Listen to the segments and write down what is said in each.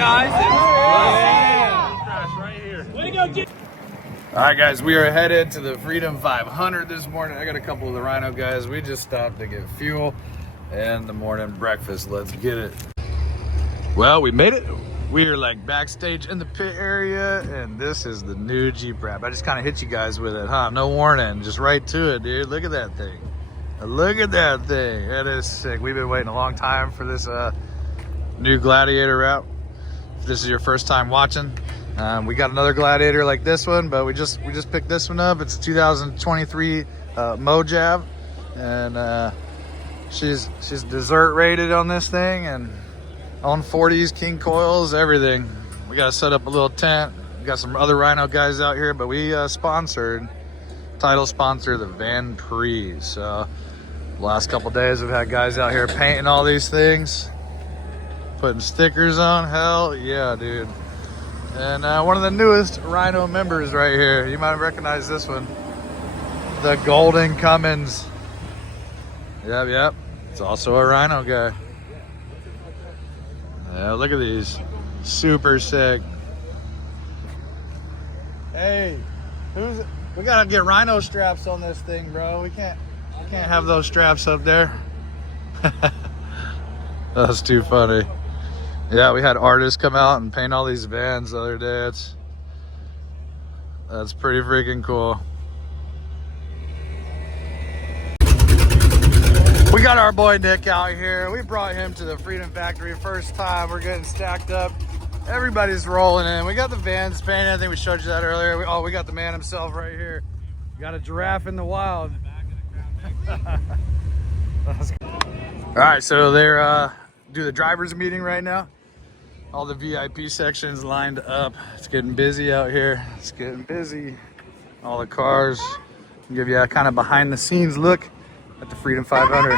guys. All right, guys, we are headed to the Freedom 500 this morning. I got a couple of the Rhino guys. We just stopped to get fuel and the morning breakfast. Let's get it. Well, we made it. We are like backstage in the pit area, and this is the new Jeep wrap. I just kind of hit you guys with it, huh? No warning, just right to it, dude. Look at that thing. Look at that thing. That is sick. We've been waiting a long time for this new Gladiator wrap. If this is your first time watching, we got another Gladiator like this one, but we just picked this one up. It's 2023 Mojave, and she's dessert rated on this thing, and on 40s, king coils, everything. We got to set up a little tent. We got some other Rhino guys out here, but we title sponsor the Van Prix. So the last couple days we've had guys out here painting all these things, putting stickers on. Hell yeah, dude. And one of the newest Rhino members right here. You might recognize this one. The Golden Cummins. Yep. It's also a Rhino guy. Yeah, look at these. Super sick. Hey, we gotta get Rhino straps on this thing, bro. We can't have those straps up there. That's too funny. Yeah, we had artists come out and paint all these vans the other day. That's pretty freaking cool. We got our boy Nick out here. We brought him to the Freedom Factory first time. We're getting stacked up. Everybody's rolling in. We got the vans painted. I think we showed you that earlier. We got the man himself right here. We got a giraffe in the wild. All right, so they're do the drivers meeting right now. All the VIP sections lined up. It's getting busy out here. It's getting busy. All the cars. I'll give you a kind of behind the scenes look at the Freedom 500.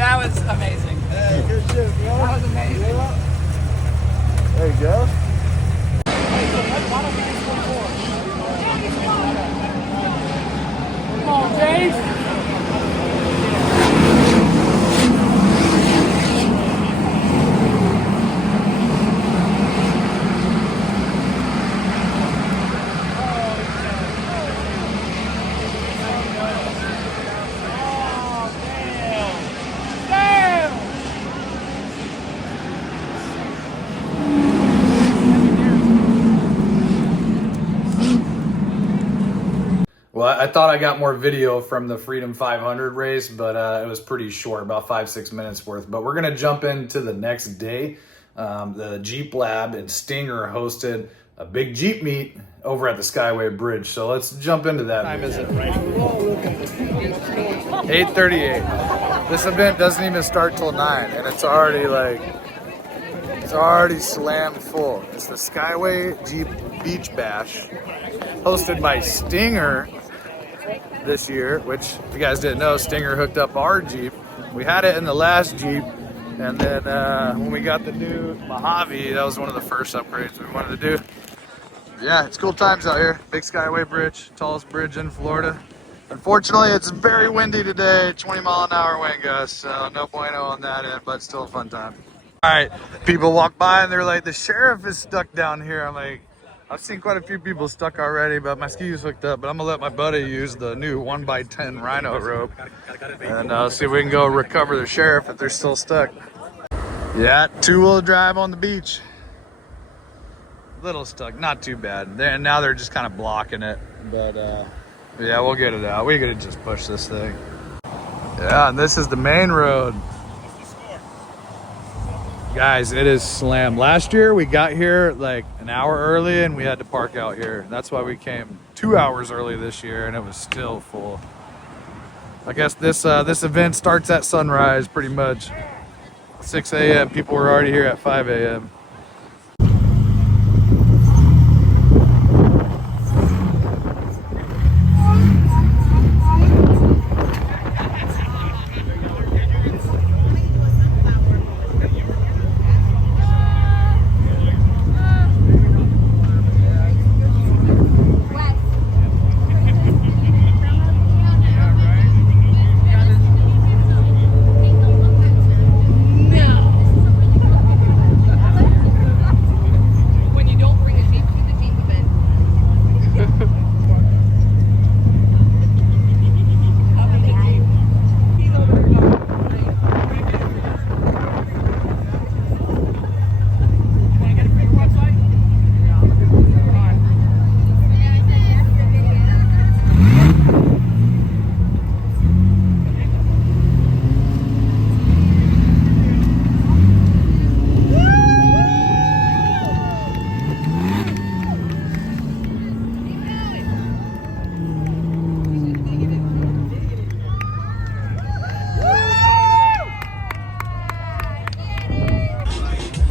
That was amazing. Hey, good shit, bro. go. Come on, Dave. Well, I thought I got more video from the Freedom 500 race, but it was pretty short, about 5-6 minutes worth. But we're gonna jump into the next day. The Jeep Lab and Stinger hosted a big Jeep meet over at the Skyway Bridge. So let's jump into that. Time is it right? 8:38. This event doesn't even start till 9, and it's already slammed full. It's the Skyway Jeep Beach Bash, hosted by Stinger this year, which if you guys didn't know, Stinger hooked up our Jeep. We had it in the last Jeep, and then when we got the new Mojave, that was one of the first upgrades we wanted to do. Yeah, it's cool times out here. Big Skyway Bridge, tallest bridge in Florida. Unfortunately, it's very windy today, 20-mile-an-hour wind gusts, so no bueno on that end, but still a fun time. All right, people walk by and they're like, the sheriff is stuck down here. I'm like, I've seen quite a few people stuck already, but my ski's hooked up. But I'm gonna let my buddy use the new 1x10 Rhino rope, and see if we can go recover the sheriff if they're still stuck. Yeah, two-wheel drive on the beach. Little stuck, not too bad. Now they're just kind of blocking it, but yeah, we'll get it out. We could just push this thing. Yeah, and this is the main road. Guys, it is slammed. Last year we got here like an hour early and we had to park out here. That's why we came 2 hours early this year and it was still full. I guess this event starts at sunrise pretty much. 6 a.m. People were already here at 5 a.m.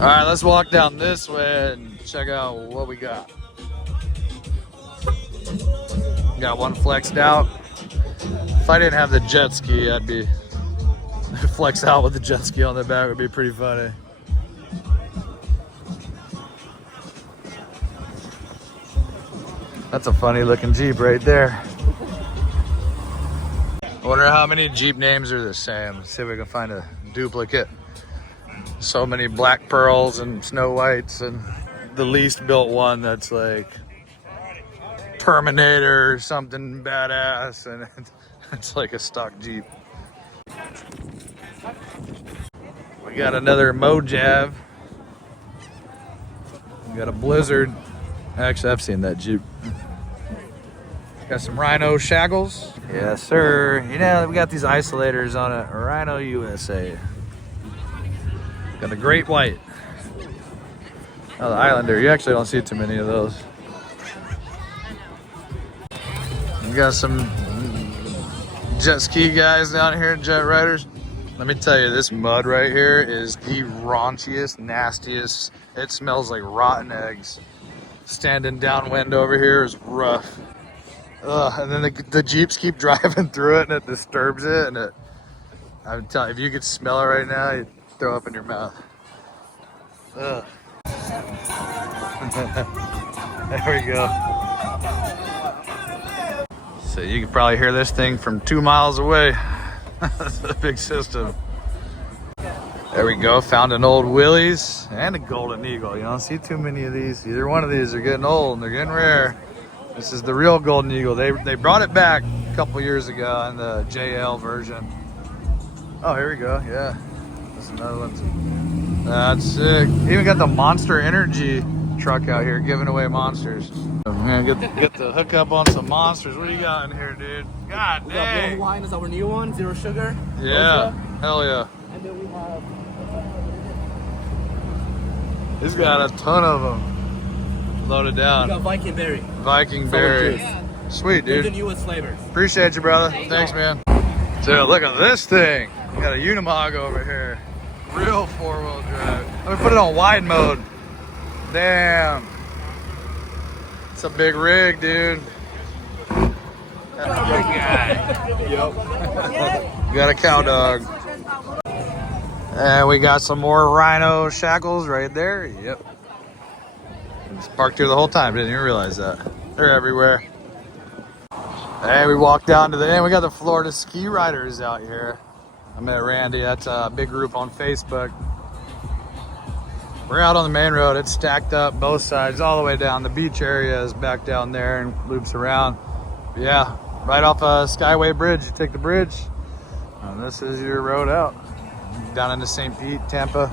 All right, let's walk down this way and check out what we got. Got one flexed out. If I didn't have the jet ski, I'd be flex out with the jet ski on the back would be pretty funny. That's a funny looking Jeep right there. I wonder how many Jeep names are the same. Let's see if we can find a duplicate. So many Black Pearls and Snow Whites, and the least built one that's like Terminator or something badass, and it's like a stock Jeep. We got another Mojave. We got a Blizzard. Actually, I've seen that Jeep. Got some Rhino shackles. Yes, sir. You know, we got these isolators on it. Rhino USA. Got a great white. Oh, the Islander. You actually don't see too many of those. We got some jet ski guys down here, jet riders. Let me tell you, this mud right here is the raunchiest, nastiest. It smells like rotten eggs. Standing downwind over here is rough. And then the Jeeps keep driving through it and it disturbs it. And I'm telling you, if you could smell it right now, you'd throw up in your mouth. Ugh. There we go. So you can probably hear this thing from 2 miles away. That's a big system. There we go. Found an old Willys and a golden eagle. You don't see too many of these. Either one of these are getting old and they're getting rare. This is the real golden eagle. They brought it back a couple years ago in the JL version. Oh, here we go. Yeah, that's another one. That's sick. Even got the Monster Energy truck out here giving away monsters. I'm gonna get the hookup on some monsters. What do you got in here, dude? God We got dang. Blue Wine is our new one, zero sugar. Yeah, Rosa. hell yeah. And then we have He's got a ton of them loaded down. we got Viking Berry. Viking Berry. Sweet, They're dude. the newest flavors. Appreciate you, brother. Thanks, man. So look at this thing. We got a Unimog over here. Real four-wheel drive. Let me put it on wide mode. Damn. It's a big rig, dude. That's a big guy. Yep. Got a cow dog. And we got some more Rhino shackles right there. Yep. Just parked here the whole time. Didn't even realize that. They're everywhere. Hey, we walked down to the end. We got the Florida Ski Riders out here. I met Randy. That's a big group on Facebook. We're out on the main road. It's stacked up both sides all the way down. The beach area is back down there and loops around. But yeah, right off Skyway Bridge. You take the bridge, and this is your road out. Down into St. Pete, Tampa.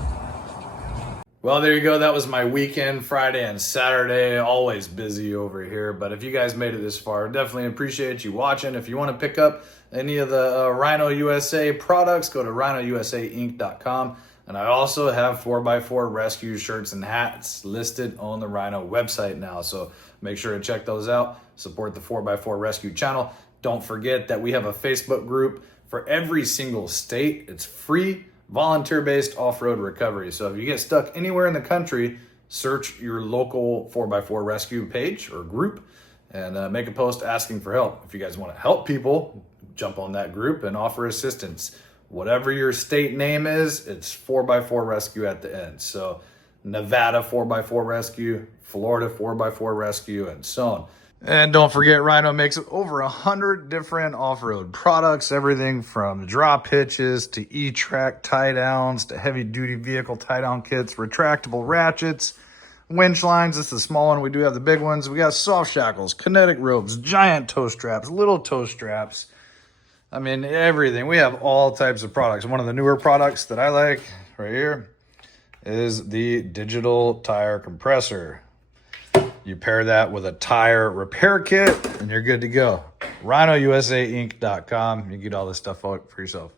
Well, there you go. That was my weekend, Friday and Saturday. Always busy over here. But if you guys made it this far, definitely appreciate you watching. If you want to pick up any of the Rhino USA products, go to rhinousainc.com. And I also have 4x4 rescue shirts and hats listed on the Rhino website now. So make sure to check those out. Support the 4x4 rescue channel. Don't forget that we have a Facebook group for every single state. It's free, volunteer-based off-road recovery. So if you get stuck anywhere in the country, search your local 4x4 rescue page or group and make a post asking for help. If you guys want to help people, jump on that group and offer assistance. Whatever your state name is, it's 4x4 rescue at the end. So Nevada 4x4 rescue, Florida 4x4 rescue, and so on. And don't forget, Rhino makes over 100 different off-road products, everything from drop hitches to E-track tie-downs to heavy-duty vehicle tie-down kits, retractable ratchets, winch lines. This is the small one. We do have the big ones. We got soft shackles, kinetic ropes, giant toe straps, little toe straps. I mean, everything. We have all types of products. One of the newer products that I like right here is the digital tire compressor. You pair that with a tire repair kit and you're good to go. rhinousainc.com. You get all this stuff for yourself.